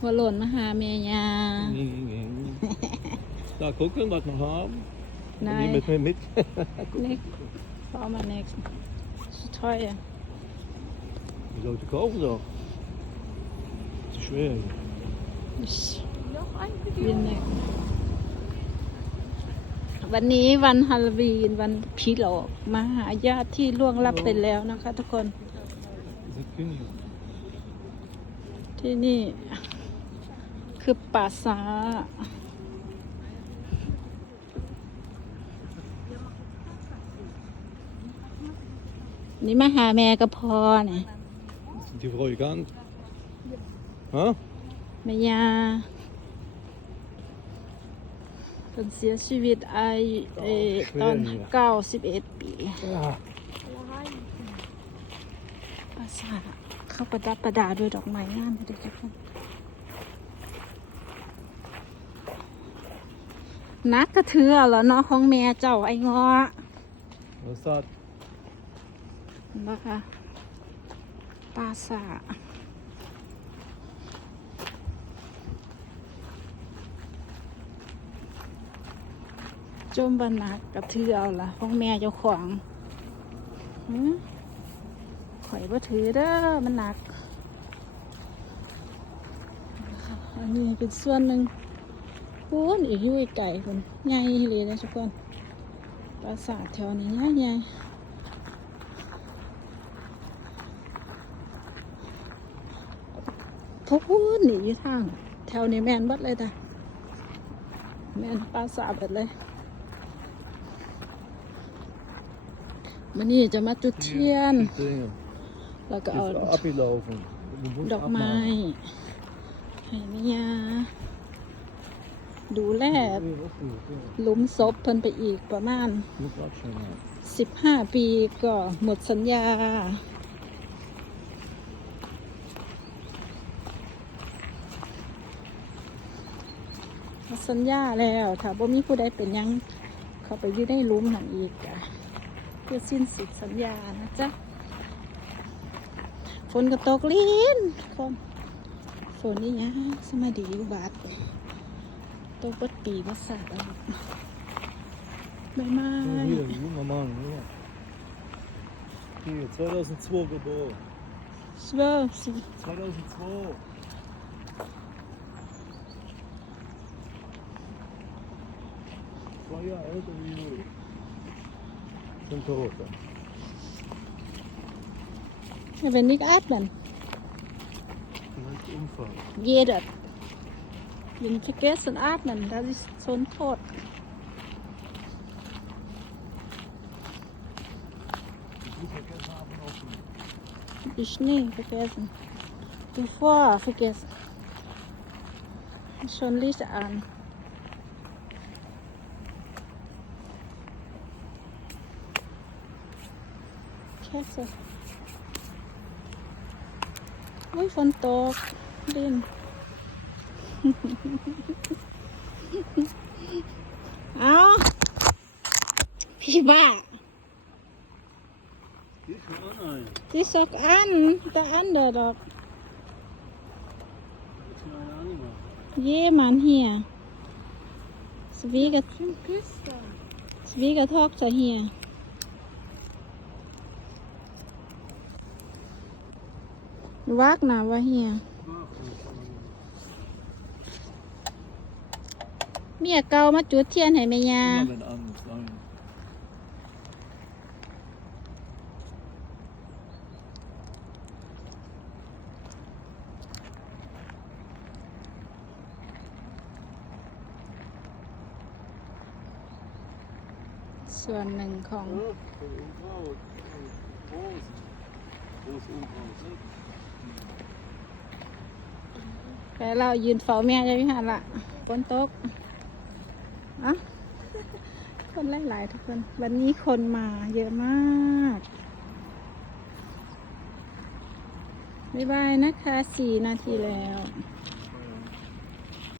หัวหล่นมาหาแม่ยา Da gucken, was wir haben. Nein. Nehmen wir mit. นี่พอมา next สุดท้ายอะ Die Leute kaufen doch. Zu schwer. วินเนกวันนี้วันฮาโลวีนวันผีหลอกมาหาญาติที่ล่วงลับไปแล้วนะคะทุกคน Das ist König. ที่นี่ คือป่าซานี่มาหาแม่กับพ่อเนี่ย Sind die Bräutigam? Ha? แม่ยาเป็นเสียชีวิตอายุเอ่อตอนเก้าสิบเอ็ดปี Ja. ปราสาทเข้าประดับประดาด้วยดอกไม้งามเลยทุกคน นักกระเทือแล้วเนาะของแม่เจ้าไอ้เงาะ Was hat? นะคะปราสาทจมบันนักกระเทือเอาละของแม่เจ้าของหือข่อยบ่ถือเด้อมันหนัก อันนี้เป็นส่วนหนึ่ง พูนอีกอยู่ไกลคนใหญ่เลยนะทุกคนปราสาทแถวนี้ใหญ่ใหญ่พูนหนีอยู่ทาง แถวนี้แมนเบัดเลยจ้ะแมนปราสาทเบัดเลยมันนี่จะมาจุดเทียน Die Dinge. แล้วก็ Die เอา ist abgelaufen. Du musst ดอกไม้ abmachen. ให้แม่ยา ดูแลหลุมศพเพิ่นไปอีกประมาณ Muss abschauen. ja. 15ปีก็หมดสัญญา สัญญาแล้วถ้าบ่มีผู้ใดเป็นยังเขาไปยู่ในหลุมหันอีกอะเพื่อสิ้นสุดสัญญานะจ๊ะฝนก็ตกลิ้นคนฝนนี่ยังสมาดีอุบาท ตกเปิดปีก็สาดเอาใบไม้ Oh, hier, ein junger Mann. Ja. Hier, 2002 geboren. สเวอร์สิ 2002. Zwei Jahre älter wie du. Schon tot. ja. จะเป็นนิกอาร์ตมัน Vielleicht Unfall. jeder wenn vergessen atmen, das ist so ein Tod. Ich nie vergessen. Bevor vergessen. Schon Licht an. Kessel. Ui, von dort. Den. เอาพี่บ้า Hier schon an, ey. ที่สกอันตะอันเดอดอก Jetzt schon eine Anima. เย่มันเฮียสวีกับสวีกับทอกจะเฮียวักนะว่า เมียเก่ามาจุดเทียนให้แม่ยา Immer wenn anders sein. ส่วนหนึ่งของ Ja, von Unkraut. Groß. Groß Unkraut. ne? แต่เรายืนเฝ้าแม่จะวิหารละฝนตก อะคนหลายๆทุกคน วันนี้คนมาเยอะมากบ๊ายบายนะคะสี่นาทีแล้ว